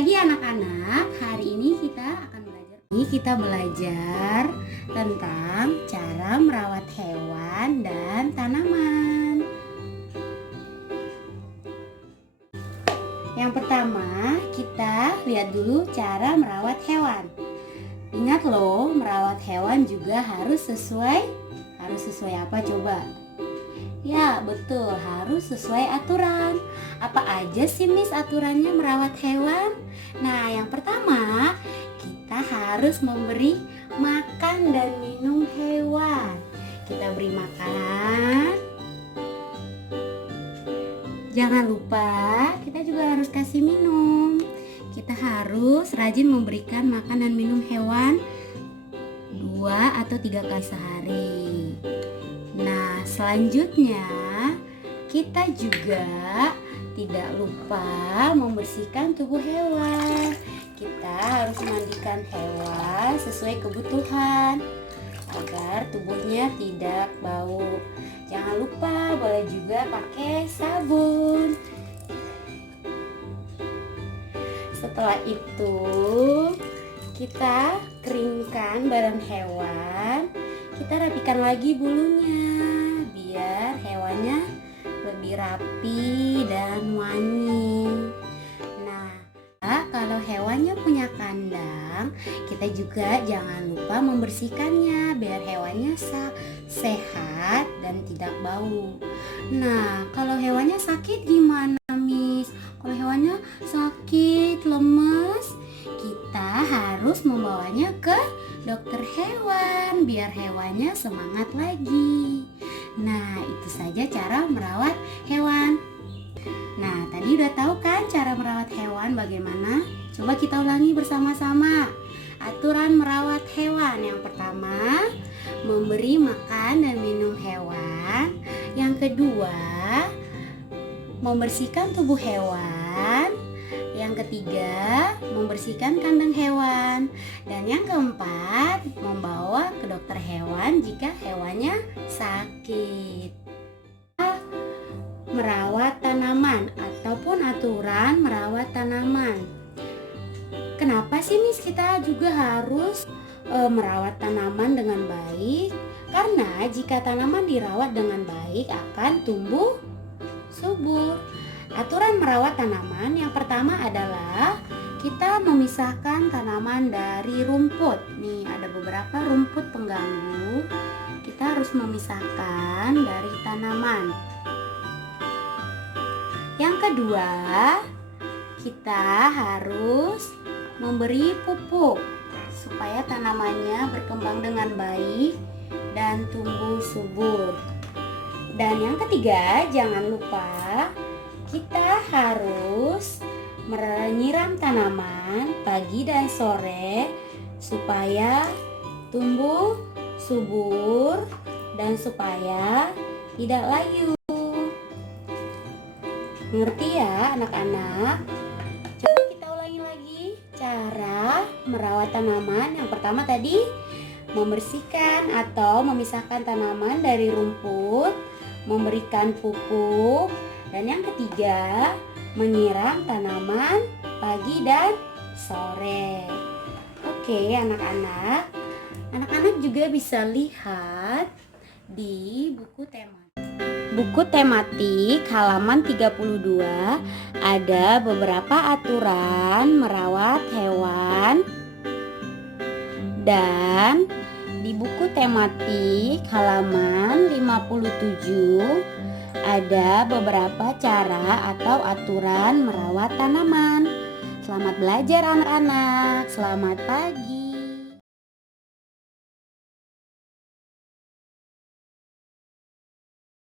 pagi anak-anak. Hari ini kita belajar tentang cara merawat hewan dan tanaman. Yang pertama, kita lihat dulu cara merawat hewan. Ingat loh, merawat hewan juga harus sesuai apa coba? Ya, betul, harus sesuai aturan. Apa aja sih Miss aturannya merawat hewan? Nah, yang pertama, kita harus memberi makan dan minum hewan. Kita beri makan. Jangan lupa, kita juga harus kasih minum. Kita harus rajin memberikan makan dan minum hewan 2 atau 3 kali sehari. Nah, selanjutnya kita juga tidak lupa membersihkan tubuh hewan. Kita harus memandikan hewan sesuai kebutuhan agar tubuhnya tidak bau. Jangan lupa boleh juga pakai sabun. Setelah itu kita keringkan badan hewan. Kita rapikan lagi bulunya biar hewannya lebih rapi dan wangi. Nah, kalau hewannya punya kandang, kita juga jangan lupa membersihkannya biar hewannya sehat dan tidak bau. Nah, kalau hewannya sakit gimana, Miss? Kalau hewannya sakit, lemes, kita harus membawanya ke dokter hewan biar hewannya semangat lagi. Nah, itu saja cara merawat hewan. Nah, tadi udah tahu kan cara merawat hewan bagaimana? Coba kita ulangi bersama-sama. Aturan merawat hewan. Yang pertama, memberi makan dan minum hewan. Yang kedua, membersihkan tubuh hewan. Yang ketiga, membersihkan kandang hewan. Dan yang keempat, membawa ke dokter hewan jika hewannya sakit. Merawat tanaman ataupun aturan merawat tanaman. Kenapa sih Miss kita juga harus merawat tanaman dengan baik? Karena jika tanaman dirawat dengan baik akan tumbuh subur. Aturan merawat tanaman yang pertama adalah kita memisahkan tanaman dari rumput. Nih, ada beberapa rumput pengganggu. Kita harus memisahkan dari tanaman. Yang kedua, kita harus memberi pupuk supaya tanamannya berkembang dengan baik dan tumbuh subur. Dan yang ketiga, jangan lupa kita harus menyiram tanaman pagi dan sore supaya tumbuh subur dan supaya tidak layu. Ngerti ya anak-anak? Coba kita ulangi lagi cara merawat tanaman. Yang pertama tadi membersihkan atau memisahkan tanaman dari rumput, memberikan pupuk. Dan yang ketiga, menyiram tanaman pagi dan sore. Oke, anak-anak. Anak-anak juga bisa lihat di buku tematik halaman 32 ada beberapa aturan merawat hewan. Dan di buku tematik halaman 57 ada beberapa cara atau aturan merawat tanaman. Selamat belajar anak-anak. Selamat pagi.